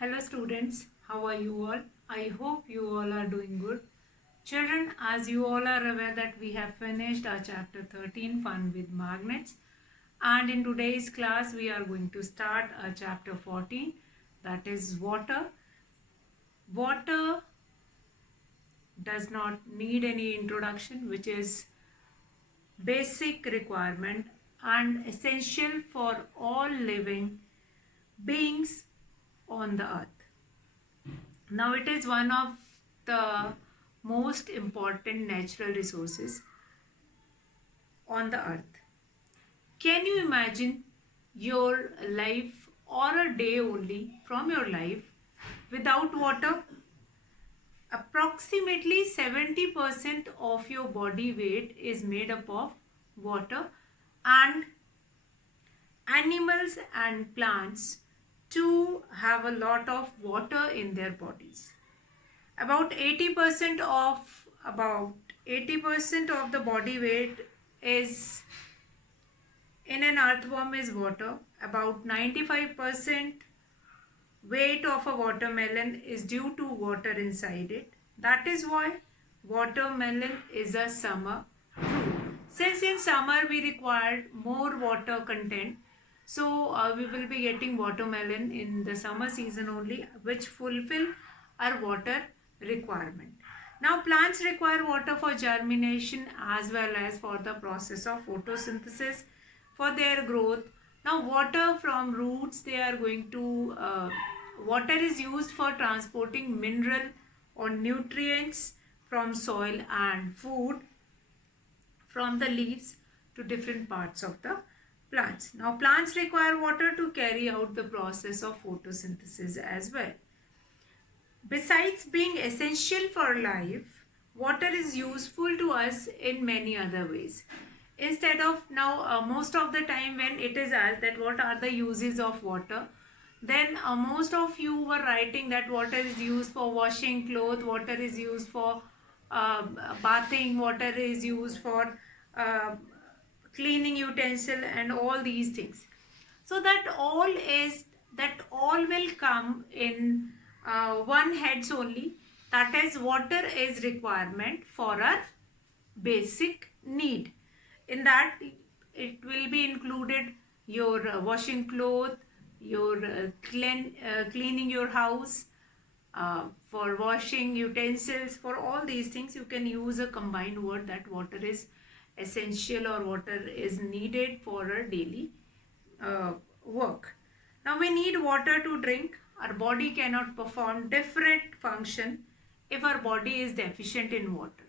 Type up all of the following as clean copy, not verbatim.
Hello students, how are you all? I hope you all are doing good. Children, as you all are aware that we have finished our chapter 13 Fun with Magnets, and in today's class we are going to start our chapter 14, that is water. Water does not need any introduction, which is basic requirement and essential for all living beings on the earth. Now, it is one of the most important natural resources on the earth. Can you imagine your life or a day only from your life without water? Approximately 70% of your body weight is made up of water, and animals and plants too have a lot of water in their bodies. About 80% of the body weight is in an earthworm is water. About 95% weight of a watermelon is due to water inside it. That is why watermelon is a summer fruit. Since in summer we require more water content, so we will be getting watermelon in the summer season only, which fulfill our water requirement. Now plants require water for germination as well as for the process of photosynthesis for their growth. Now water from roots, they are going to water is used for transporting mineral or nutrients from soil and food from the leaves to different parts of the plants. Now plants require water to carry out the process of photosynthesis as well. Besides being essential for life, water is useful to us in many other ways. Instead of now, most of the time when it is asked that what are the uses of water, then most of you were writing that water is used for washing clothes, water is used for bathing, water is used for uh, cleaning utensil and all these things. So that all will come in one heads only, that is water is requirement for our basic need. In that it will be included your washing clothes, your cleaning your house, for washing utensils, for all these things you can use a combined word that water is essential or water is needed for a daily work. Now we need water to drink. Our body cannot perform different function if our body is deficient in water.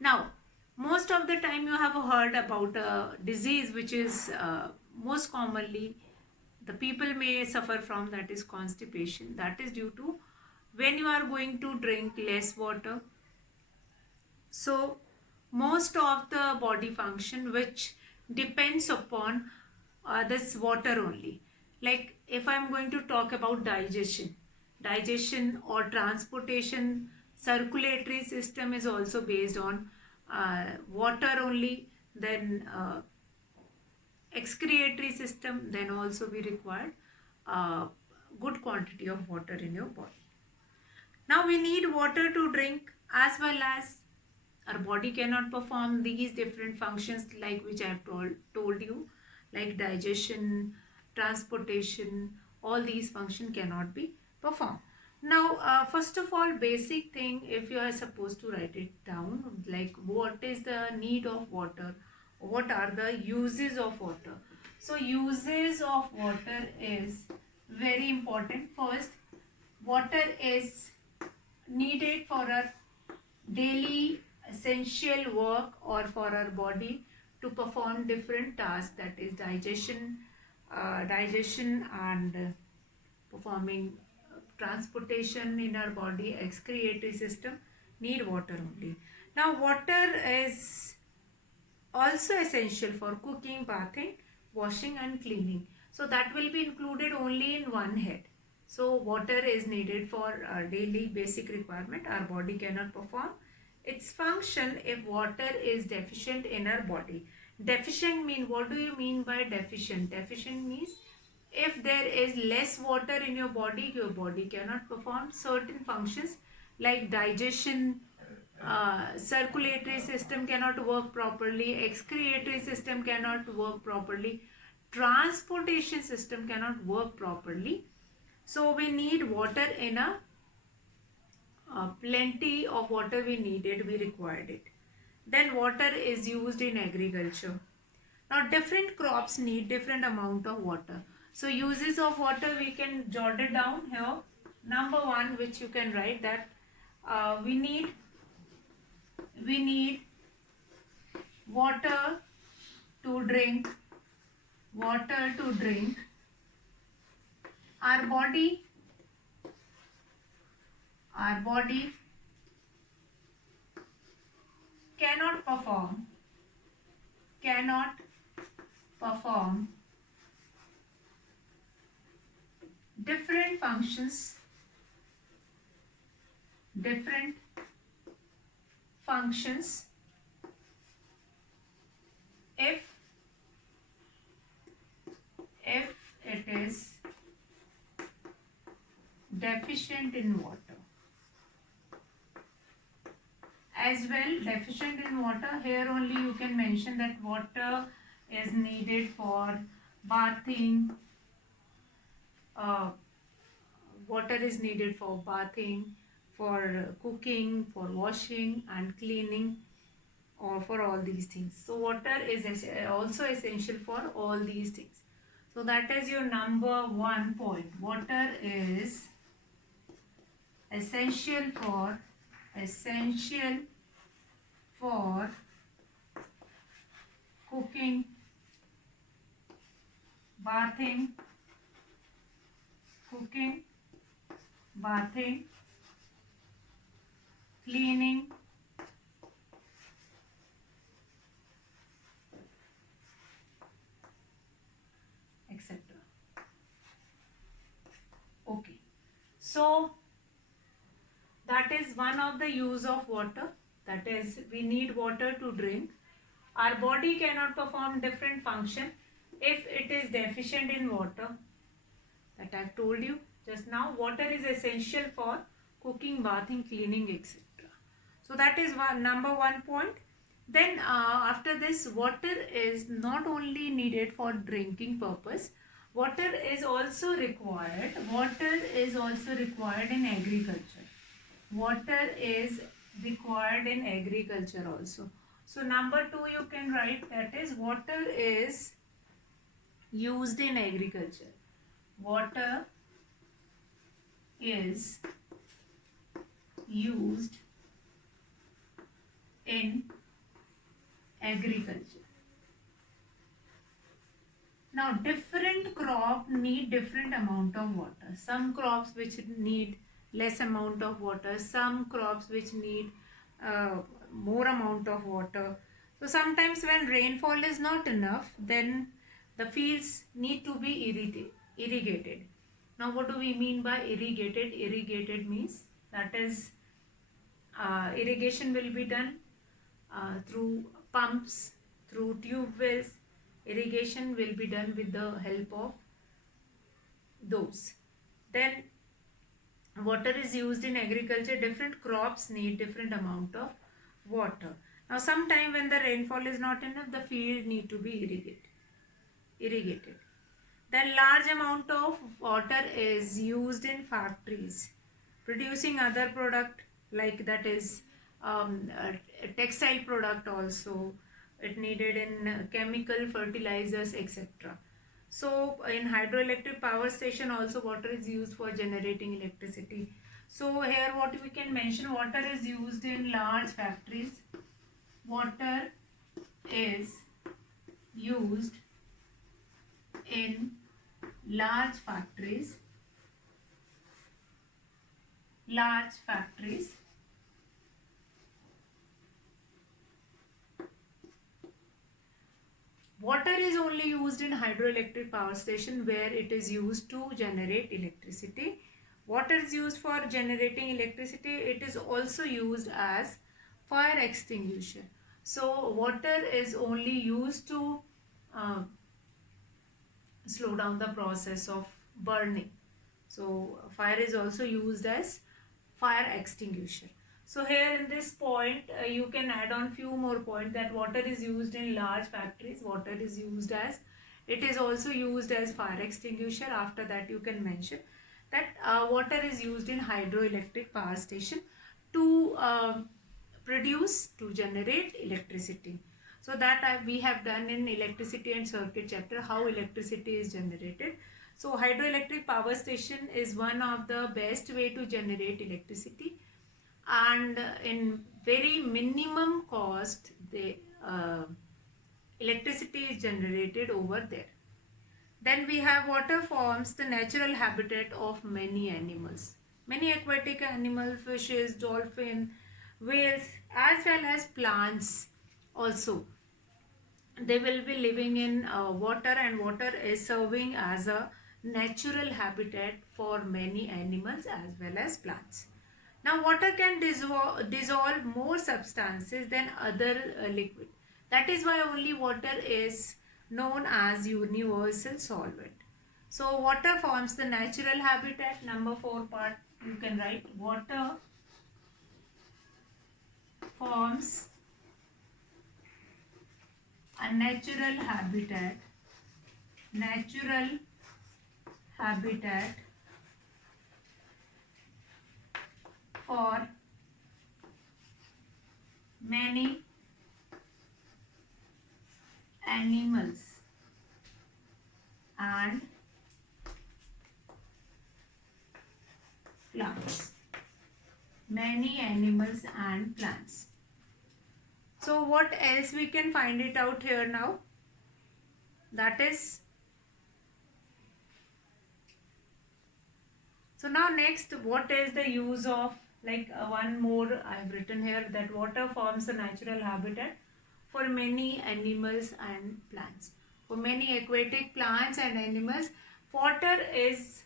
Now, most of the time you have heard about a disease which is most commonly the people may suffer from, that is constipation. That is due to when you are going to drink less water. So most of the body function which depends upon this water only. Like if I'm going to talk about digestion or transportation, circulatory system is also based on water only. Then excretory system, then also we require good quantity of water in your body. Now we need water to drink as well as our body cannot perform these different functions like which I have told you, like digestion, transportation, all these functions cannot be performed. Now first of all, basic thing, if you are supposed to write it down, like what is the need of water, what are the uses of water. So uses of water is very important. First, water is needed for our daily essential work or for our body to perform different tasks, that is digestion and performing transportation in our body, excretory system need water only. Now water is also essential for cooking, bathing, washing and cleaning. So that will be included only in one head. So water is needed for our daily basic requirement. Our body cannot perform its function if water is deficient in our body. Deficient mean, what do you mean by deficient? Deficient means If there is less water in your body cannot perform certain functions like digestion, circulatory system cannot work properly, excretory system cannot work properly, transportation system cannot work properly. So we need water in a plenty of water we needed, we required it. Then water is used in agriculture. Now different crops need different amount of water. So uses of water we can jot it down here. Number one, which you can write that we need water to drink. Water to drink. Our body cannot perform different functions if it is deficient in water. As well, deficient in water, here only you can mention that water is needed for bathing, water is needed for bathing, for cooking, for washing and cleaning, or for all these things. So water is also essential for all these things. So that is your number 1 point. Water is essential for cooking, bathing, cleaning, etc. Okay, so that is one of the use of water, that is we need water to drink. Our body cannot perform different function if it is deficient in water, that I've told you just now. Water is essential for cooking, bathing, cleaning, etc. So that is number 1 point. Then after this, water is not only needed for drinking purpose, water is also required in agriculture. Water is required in agriculture also. So number 2 you can write, that is water is used in agriculture. Water is used in agriculture. Now different crop need different amount of water. Some crops which need less amount of water, some crops which need more amount of water. So sometimes when rainfall is not enough, then the fields need to be irrigated. Now what do we mean by irrigated? Irrigated means that is irrigation will be done through pumps, through tube wells. Irrigation will be done with the help of those. Then water is used in agriculture. Different crops need different amount of water. Now sometime when the rainfall is not enough, the field need to be irrigated. Then large amount of water is used in factories producing other product, like that is a textile product also. It needed in chemical fertilizers, etc. So in hydroelectric power station also water is used for generating electricity. So here what we can mention, water is used in large factories. Water is used in large factories. Water is only used in hydroelectric power station where it is used to generate electricity. Water is used for generating electricity. It is also used as fire extinguisher. So water is only used to slow down the process of burning. So fire is also used as fire extinguisher. So here in this point you can add on few more points, that water is used in large factories, water is used as, it is also used as fire extinguisher. After that you can mention that water is used in hydroelectric power station to to generate electricity. So that we have done in electricity and circuit chapter, how electricity is generated. So hydroelectric power station is one of the best way to generate electricity, and in very minimum cost the electricity is generated over there. Then we have water forms the natural habitat of many animals. Many aquatic animals, fishes, dolphin, whales, as well as plants also. They will be living in water, and water is serving as a natural habitat for many animals as well as plants. Now water can dissolve more substances than other liquid. That is why only water is known as universal solvent. So water forms the natural habitat. Number 4 part you can write, water forms a natural habitat for many animals and plants. Many animals and plants. So what else we can find it out here now? That is, so now next, what is the use of, like one more I have written here, that water forms a natural habitat for many animals and plants. For many aquatic plants and animals, water is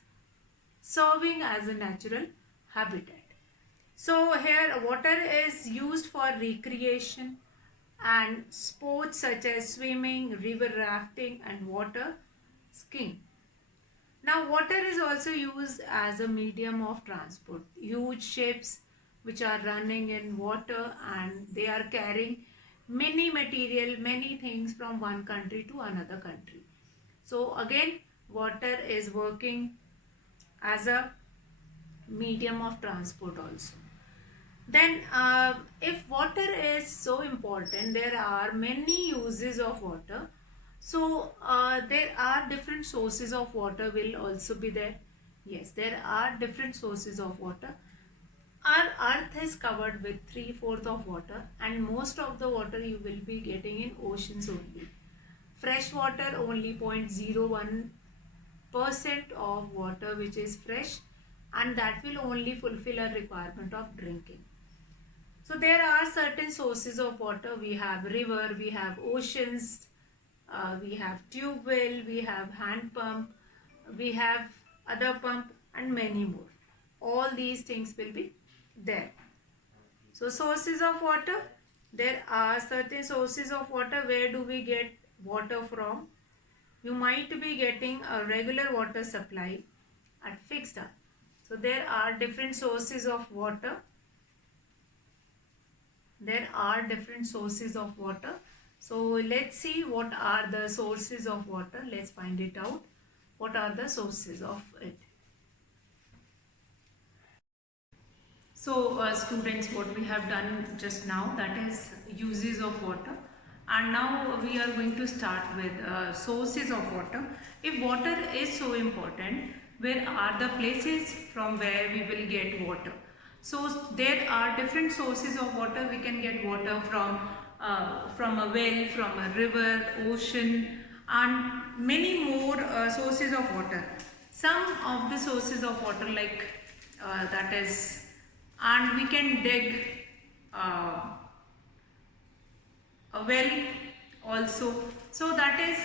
serving as a natural habitat. So here water is used for recreation and sports such as swimming, river rafting and water skiing. Now water is also used as a medium of transport. Huge ships which are running in water, and they are carrying many material, many things from one country to another country. So again, water is working as a medium of transport also. Then if water is so important, there are many uses of water. So there are different sources of water will also be there. Yes, there are different sources of water. Our earth is covered with 3/4 of water, and most of the water you will be getting in oceans only. Fresh water only 0.01% of water which is fresh, and that will only fulfill a requirement of drinking. So there are certain sources of water. We have river, we have oceans, we have tube well, we have hand pump, we have other pump and many more. All these things will be there. So sources of water, there are certain sources of water. Where do we get water from? You might be getting a regular water supply at fixed hour. So there are different sources of water. There are different sources of water. So let's see what are the sources of water. Let's find it out. What are the sources of it? So students, what we have done just now, that is uses of water, and now we are going to start with sources of water. If water is so important, where are the places from where we will get water? So there are different sources of water. We can get water from a well, from a river, ocean, and many more sources of water. Some of the sources of water, like that is, and we can dig uh, a well also. So that is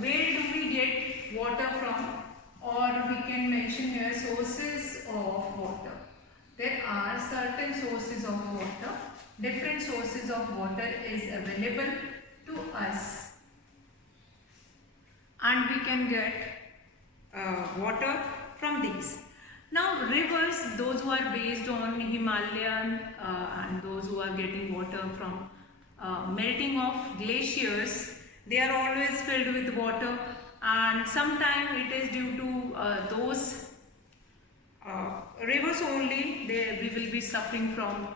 where do we get water from, or we can mention here sources of water. There are certain sources of water. Different sources of water is available to us, and we can get water from these. Now rivers, those who are based on Himalayan and those who are getting water from melting of glaciers, they are always filled with water, and sometimes it is due to those rivers only we will be suffering from,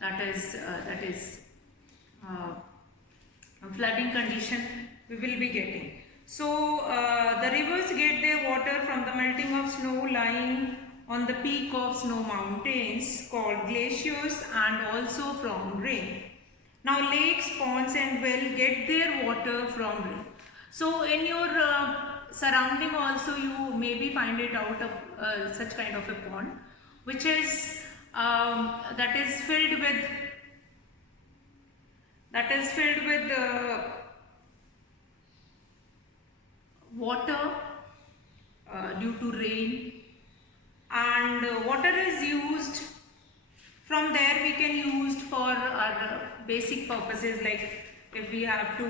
that is uh, flooding condition we will be getting. So the rivers get their water from the melting of snow lying on the peak of snow mountains called glaciers, and also from rain. Now lakes, ponds and well get their water from rain. So in your surrounding also you maybe find it out of such kind of a pond which is that is filled with water due to rain, and water is used from there. We can use for our basic purposes, like if we have to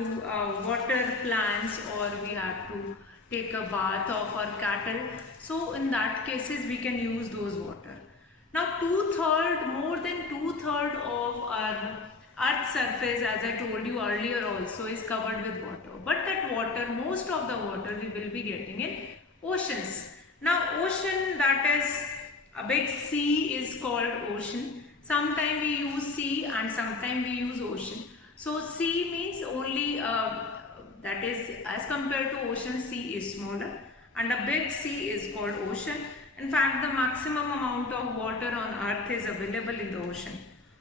water plants, or we have to take a bath of our cattle, so in that cases we can use those water. Now more than two-third of our earth's surface, as I told you earlier also, is covered with water, but that water, most of the water we will be getting in oceans. Now ocean, that is a big sea, is called ocean. Sometimes we use sea and sometimes we use ocean. So sea means only that is, as compared to ocean, sea is smaller, and a big sea is called ocean. In fact, the maximum amount of water on earth is available in the ocean.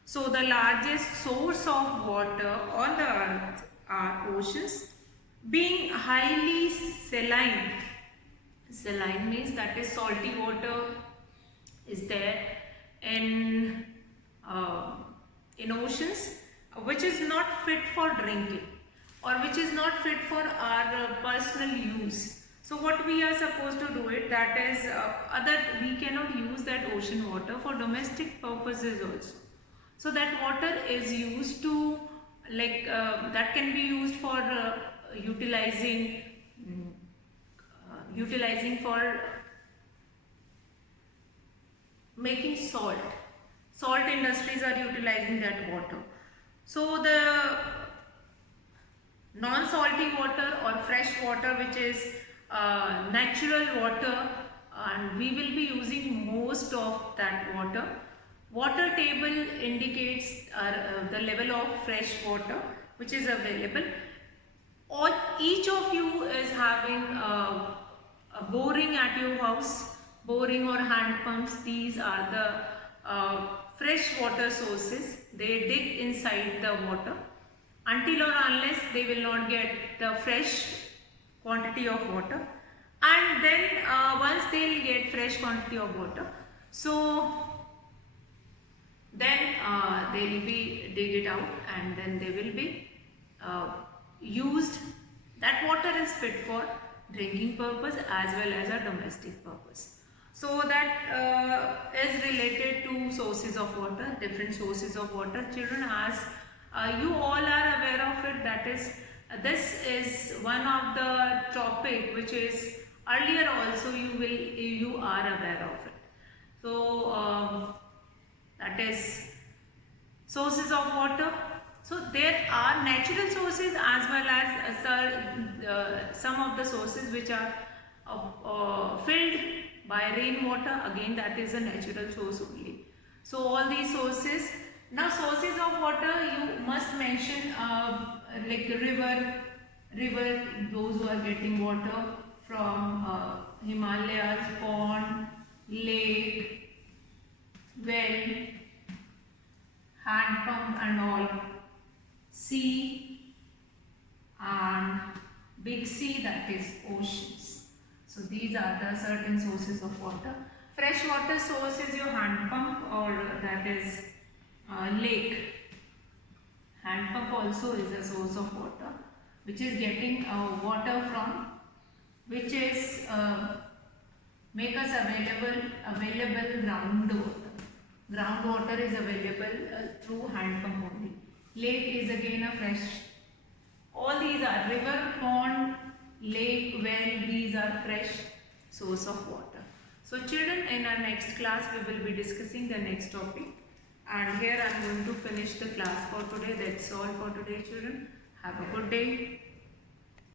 So the largest source of water on the earth are oceans, being highly saline. Saline means that is salty water is there in oceans, which is not fit for drinking, or which is not fit for our personal use. So what we are supposed to do it, that is we cannot use that ocean water for domestic purposes also. So that water is used to, like that can be used for utilizing for making salt. Salt industries are utilizing that water. So the non-salty water or fresh water, which is natural water, and we will be using most of that water. Water table indicates the level of fresh water which is available. Each of you is having a boring at your house, boring or hand pumps. These are the fresh water sources. They dig inside the water until or unless they will not get the fresh quantity of water, and then once they will get fresh quantity of water, so then they will be dig it out, and then they will be used. That water is fit for drinking purpose as well as a domestic purpose. So that is related to sources of water, different sources of water. Children, as you all are aware of it, that is this is one of the topic which is earlier also you are aware of it. So that is sources of water. So there are natural sources as well as some of the sources which are filled by rainwater. Again, that is a natural source only. So all these sources. Now sources of water, you must mention like river, those who are getting water from Himalayas, pond, lake, well, hand pump and all, sea, and big sea, that is oceans. So these are the certain sources of water. Fresh water source is your hand pump, or that is lake. Hand pump also is a source of water which is getting water from, which is make us available groundwater. Groundwater is available through hand pump only. Lake is again a fresh. All these are river, pond, lake, well, these are fresh source of water. So children, in our next class we will be discussing the next topic, and here I am going to finish the class for today. That's all for today children. Have a good day.